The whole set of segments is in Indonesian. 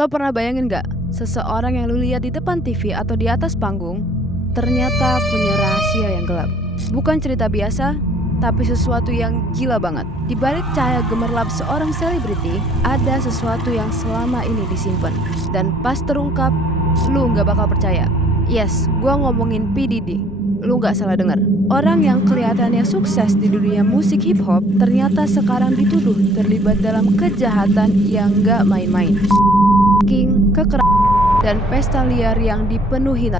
Lo pernah bayangin gak, seseorang yang lo lihat di depan TV atau di atas panggung, ternyata punya rahasia yang gelap. Bukan cerita biasa, tapi sesuatu yang gila banget. Di balik cahaya gemerlap seorang selebriti, ada sesuatu yang selama ini disimpan. Dan pas terungkap, lu gak bakal percaya. Yes, gua ngomongin P. Diddy. Lu gak salah dengar. Orang yang kelihatannya sukses di dunia musik hip hop ternyata sekarang dituduh terlibat dalam kejahatan yang gak main-main. Kekerasan dan pesta liar yang dipenuhi.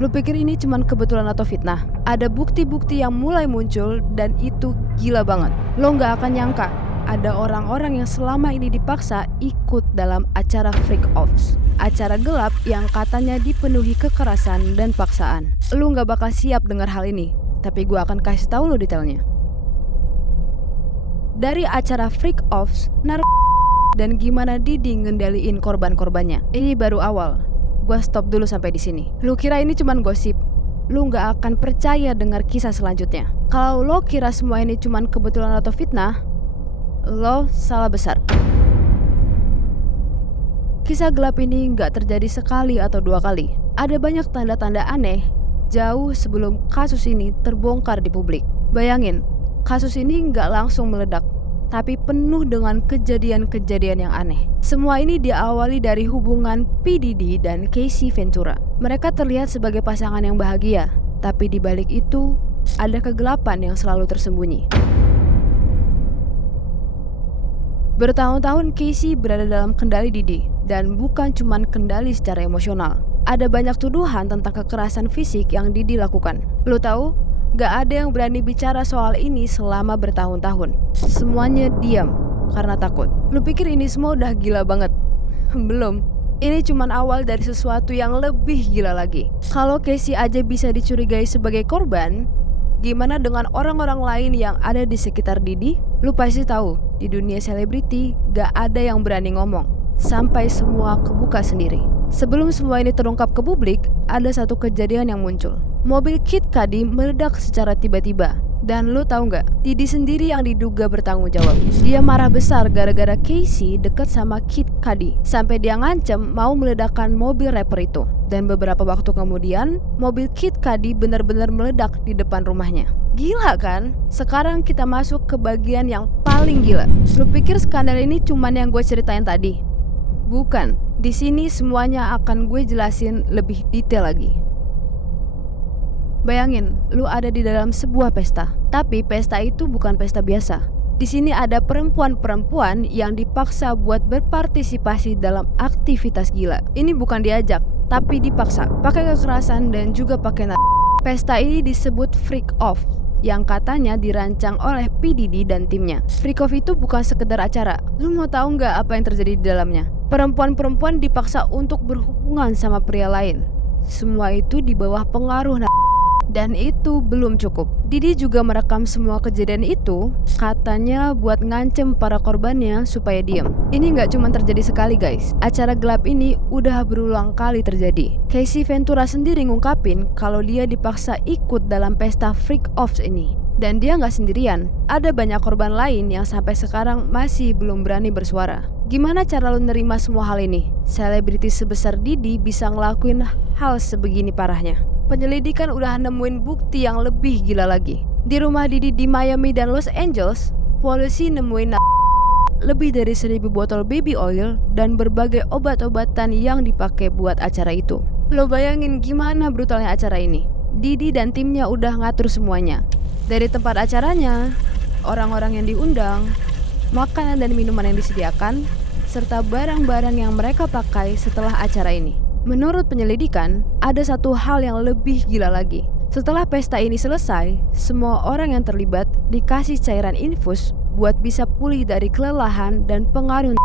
Lu pikir ini cuman kebetulan atau fitnah? Ada bukti-bukti yang mulai muncul dan itu gila banget. Lo gak akan nyangka ada orang-orang yang selama ini dipaksa ikut dalam acara freak offs, acara gelap yang katanya dipenuhi kekerasan dan paksaan. Lu gak bakal siap dengar hal ini, tapi gue akan kasih tahu lo detailnya. Dari acara freak offs, dan gimana Diddy ngendaliin korban-korbannya. Ini baru awal. Gua stop dulu sampai di sini. Lu kira ini cuman gosip? Lu nggak akan percaya dengar kisah selanjutnya. Kalau lo kira semua ini cuman kebetulan atau fitnah, lo salah besar. Kisah gelap ini nggak terjadi sekali atau dua kali. Ada banyak tanda-tanda aneh jauh sebelum kasus ini terbongkar di publik. Bayangin, kasus ini nggak langsung meledak, tapi penuh dengan kejadian-kejadian yang aneh. Semua ini diawali dari hubungan P. Diddy dan Casey Ventura. Mereka terlihat sebagai pasangan yang bahagia, tapi di balik itu ada kegelapan yang selalu tersembunyi. Bertahun-tahun Casey berada dalam kendali Diddy, dan bukan cuma kendali secara emosional. Ada banyak tuduhan tentang kekerasan fisik yang Diddy lakukan. Lo tahu? Gak ada yang berani bicara soal ini selama bertahun-tahun. Semuanya diam karena takut. Lu pikir ini semua udah gila banget? Belum. Ini cuman awal dari sesuatu yang lebih gila lagi. Kalau Casey aja bisa dicurigai sebagai korban, gimana dengan orang-orang lain yang ada di sekitar Diddy? Lu pasti tahu, di dunia selebriti gak ada yang berani ngomong sampai semua kebuka sendiri. Sebelum semua ini terungkap ke publik, ada satu kejadian yang muncul. Mobil Kid Cudi meledak secara tiba-tiba. Dan lu tahu nggak? Diddy sendiri yang diduga bertanggung jawab. Dia marah besar gara-gara Casey deket sama Kid Cudi, sampai dia ngancem mau meledakkan mobil rapper itu. Dan beberapa waktu kemudian, mobil Kid Cudi benar-benar meledak di depan rumahnya. Gila kan? Sekarang kita masuk ke bagian yang paling gila. Lu pikir skandal ini cuman yang gue ceritain tadi? Bukan. Di sini semuanya akan gue jelasin lebih detail lagi. Bayangin, lu ada di dalam sebuah pesta, tapi pesta itu bukan pesta biasa. Di sini ada perempuan-perempuan yang dipaksa buat berpartisipasi dalam aktivitas gila. Ini bukan diajak, tapi dipaksa, pakai kekerasan dan juga pakai Pesta ini disebut freak off, yang katanya dirancang oleh P. Diddy dan timnya. Freak off itu bukan sekedar acara. Lu mau tahu nggak apa yang terjadi di dalamnya? Perempuan-perempuan dipaksa untuk berhubungan sama pria lain. Semua itu di bawah pengaruh dan itu belum cukup. Diddy juga merekam semua kejadian itu, katanya buat ngancem para korbannya supaya diem. Ini nggak cuma terjadi sekali guys. Acara gelap ini udah berulang kali terjadi. Casey Ventura sendiri ngungkapin kalau dia dipaksa ikut dalam pesta freak offs ini. Dan dia nggak sendirian. Ada banyak korban lain yang sampai sekarang masih belum berani bersuara. Gimana cara lo nerima semua hal ini? Selebriti sebesar Diddy bisa ngelakuin hal sebegini parahnya. Penyelidikan udah nemuin bukti yang lebih gila lagi. Di rumah Diddy di Miami dan Los Angeles, polisi nemuin lebih dari 1.000 botol baby oil dan berbagai obat-obatan yang dipakai buat acara itu. Lo bayangin gimana brutalnya acara ini. Diddy dan timnya udah ngatur semuanya. Dari tempat acaranya, orang-orang yang diundang, makanan dan minuman yang disediakan, serta barang-barang yang mereka pakai setelah acara ini. Menurut penyelidikan, ada satu hal yang lebih gila lagi. Setelah pesta ini selesai, semua orang yang terlibat dikasih cairan infus buat bisa pulih dari kelelahan dan pengaruh.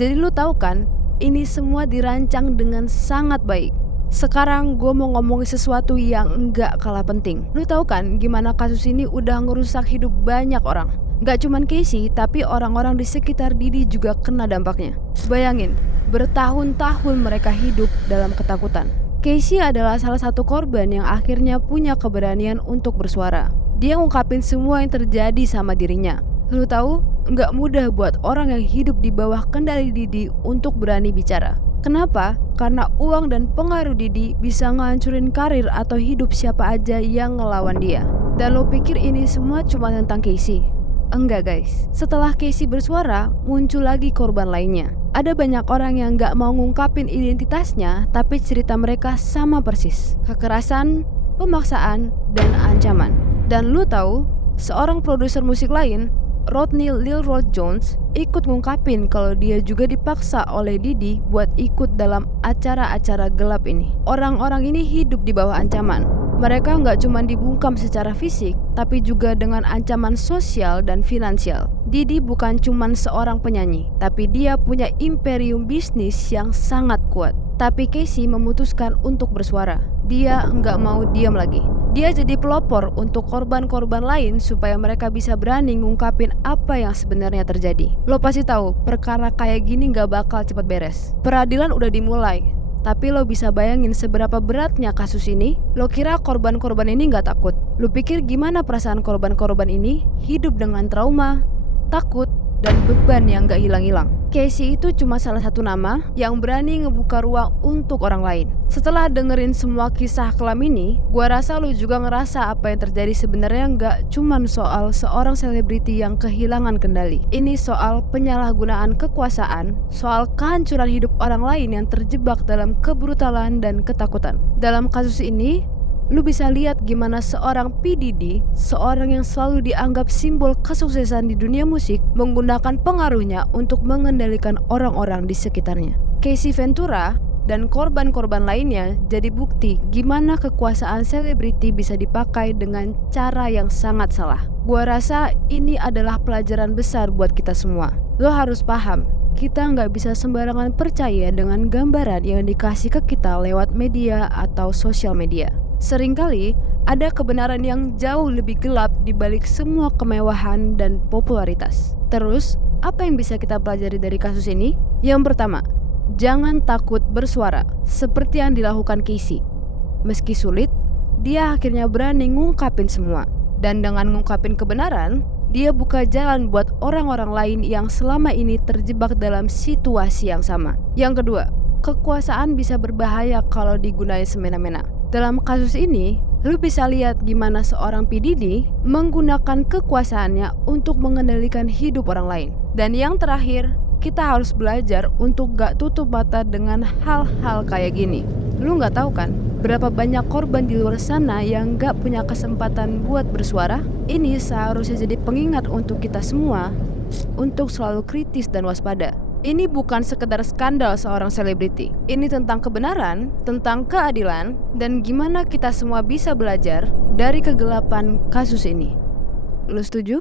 Jadi lu tahu kan, ini semua dirancang dengan sangat baik. Sekarang gue mau ngomongin sesuatu yang enggak kalah penting. Lu tahu kan gimana kasus ini udah ngerusak hidup banyak orang. Gak cuman Casey, tapi orang-orang di sekitar Diddy juga kena dampaknya. Bayangin, bertahun-tahun mereka hidup dalam ketakutan. Casey adalah salah satu korban yang akhirnya punya keberanian untuk bersuara. Dia ngungkapin semua yang terjadi sama dirinya. Lu tahu, nggak mudah buat orang yang hidup di bawah kendali Didi untuk berani bicara. Kenapa? Karena uang dan pengaruh Didi bisa ngancurin karir atau hidup siapa aja yang ngelawan dia. Dan lo pikir ini semua cuma tentang Casey? Enggak guys, setelah Casey bersuara, muncul lagi korban lainnya. Ada banyak orang yang gak mau ngungkapin identitasnya, tapi cerita mereka sama persis. Kekerasan, pemaksaan, dan ancaman. Dan lu tahu, seorang produser musik lain, Rodney Lil Rod Jones, ikut ngungkapin kalau dia juga dipaksa oleh Didi buat ikut dalam acara-acara gelap ini. Orang-orang ini hidup di bawah ancaman. Mereka nggak cuma dibungkam secara fisik, tapi juga dengan ancaman sosial dan finansial. Didi bukan cuma seorang penyanyi, tapi dia punya imperium bisnis yang sangat kuat. Tapi Casey memutuskan untuk bersuara. Dia nggak mau diam lagi. Dia jadi pelopor untuk korban-korban lain supaya mereka bisa berani ngungkapin apa yang sebenarnya terjadi. Lo pasti tahu, perkara kayak gini nggak bakal cepat beres. Peradilan udah dimulai. Tapi lo bisa bayangin seberapa beratnya kasus ini? Lo kira korban-korban ini gak takut? Lo pikir gimana perasaan korban-korban ini? Hidup dengan trauma, takut, dan beban yang gak hilang-hilang. Casey itu cuma salah satu nama yang berani ngebuka ruang untuk orang lain. Setelah dengerin semua kisah kelam ini, gua rasa lu juga ngerasa apa yang terjadi sebenarnya nggak cuman soal seorang selebriti yang kehilangan kendali. Ini soal penyalahgunaan kekuasaan, soal kehancuran hidup orang lain yang terjebak dalam kebrutalan dan ketakutan. Dalam kasus ini, lu bisa lihat gimana seorang P. Diddy, seorang yang selalu dianggap simbol kesuksesan di dunia musik, menggunakan pengaruhnya untuk mengendalikan orang-orang di sekitarnya. Casey Ventura dan korban-korban lainnya jadi bukti gimana kekuasaan selebriti bisa dipakai dengan cara yang sangat salah. Gua rasa ini adalah pelajaran besar buat kita semua. Lo harus paham, kita nggak bisa sembarangan percaya dengan gambaran yang dikasih ke kita lewat media atau sosial media. Seringkali ada kebenaran yang jauh lebih gelap di balik semua kemewahan dan popularitas. Terus, apa yang bisa kita pelajari dari kasus ini? Yang pertama, jangan takut bersuara, seperti yang dilakukan Casey. Meski sulit, dia akhirnya berani ngungkapin semua. Dan dengan ngungkapin kebenaran, dia buka jalan buat orang-orang lain yang selama ini terjebak dalam situasi yang sama. Yang kedua, kekuasaan bisa berbahaya kalau digunakan semena-mena. Dalam kasus ini, lu bisa lihat gimana seorang P. Diddy menggunakan kekuasaannya untuk mengendalikan hidup orang lain. Dan yang terakhir, kita harus belajar untuk gak tutup mata dengan hal-hal kayak gini. Lu gak tahu kan, berapa banyak korban di luar sana yang gak punya kesempatan buat bersuara? Ini seharusnya jadi pengingat untuk kita semua untuk selalu kritis dan waspada. Ini bukan sekedar skandal seorang selebriti. Ini tentang kebenaran, tentang keadilan, dan gimana kita semua bisa belajar dari kegelapan kasus ini. Lu setuju?